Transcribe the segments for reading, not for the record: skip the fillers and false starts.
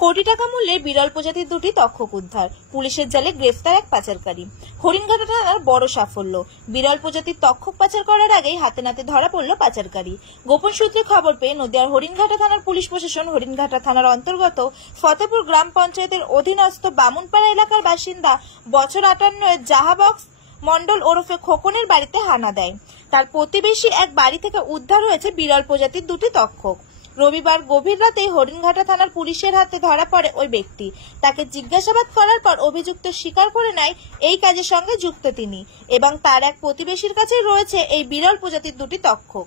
কোটি টাকা মূল্যের বিরল প্রজাতির দুটি তক্ষক উদ্ধার, পুলিশের জালে গ্রেফতার এক পাচারকারী। হরিণঘাটা থানার বড় সাফল্য, বিরল প্রজাতির তক্ষক পাচার করার আগেই হাতে নাতে ধরা পড়ল পাচারকারী। গোপন সূত্রে খবর পেয়ে নদিয়ার হরিণঘাটা থানার পুলিশ প্রশাসন হরিণঘাটা থানার অন্তর্গত ফতেপুর গ্রাম পঞ্চায়েতের অধীনস্থ বামুনপাড়া এলাকার বাসিন্দা বছর 58 জাহাবক্স মন্ডল ওরফে খোকনের বাড়িতে হানা দেয়। তার প্রতিবেশী এক বাড়ি থেকে উদ্ধার হয়েছে বিরল প্রজাতির দুটি তক্ষক। রবিবার গভীর রাতে হরিণঘাটা থানার পুলিশের হাতে ধরা পড়ে ওই ব্যক্তি। তাকে জিজ্ঞাসাবাদ করার পর অভিযুক্ত স্বীকার করে নেয় এই কাজের সঙ্গে যুক্ত তিনি এবং তার এক প্রতিবেশীর কাছে রয়েছে এই বিরল প্রজাতির দুটি তক্ষক।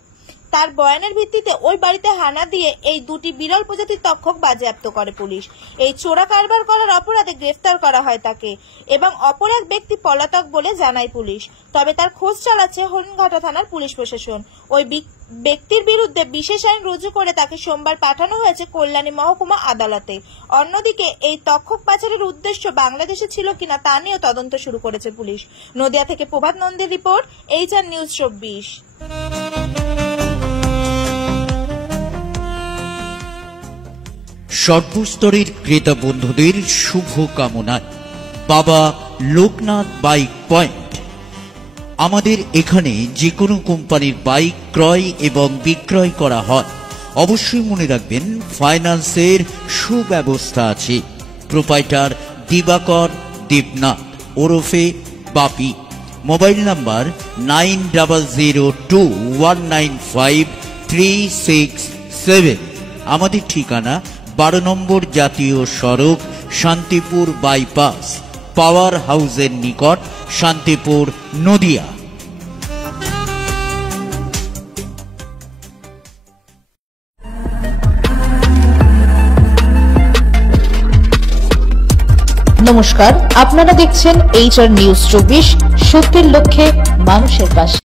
তার বয়ানের ভিত্তিতে ওই বাড়িতে হানা দিয়ে এই দুটি বিরল প্রজাতির তক্ষক বাজেয়াপ্ত করে পুলিশ। এই চোরা কারবার করার অপরাধে গ্রেফতার করা হয় তাকে এবং অপর এক ব্যক্তি পলাতক বলে জানায় পুলিশ। তবে তার খোঁজ চালাচ্ছে হরিণঘাটা থানার পুলিশ প্রশাসন। ওই ব্যক্তির বিরুদ্ধে বিশেষ আইন রুজু করে তাকে সোমবার পাঠানো হয়েছে কল্যাণী মহকুমা আদালতে। অন্যদিকে এই তক্ষক পাচারের উদ্দেশ্য বাংলাদেশে ছিল কিনা তা নিয়েও তদন্ত শুরু করেছে পুলিশ। নদিয়া থেকে প্রভাত নন্দীর রিপোর্ট, HR নিউজ 24। সর্বস্তরের ক্রেতা বন্ধুদের শুভ কামনায় বাবা লোকনাথ বাইক পয়েন্ট। আমাদের এখানে যে কোনো কোম্পানির বাইক ক্রয় এবং বিক্রয় করা হয়। অবশ্যই মনে রাখবেন ফাইন্যান্সের সুব্যবস্থা আছে। প্রোপাইটার দিবাকর দেবনাথ ওরফে বাপি। Mobile number 9002195367। আমাদের ঠিকানা 12 নম্বর জাতীয় সড়ক, শান্তিপুর বাইপাস, পাওয়ার হাউসের নিকট, শান্তিপুর, নদিয়া। নমস্কার, আপনারা দেখছেন HR নিউজ 24, সত্যের লক্ষ্যে মানুষের পাশে।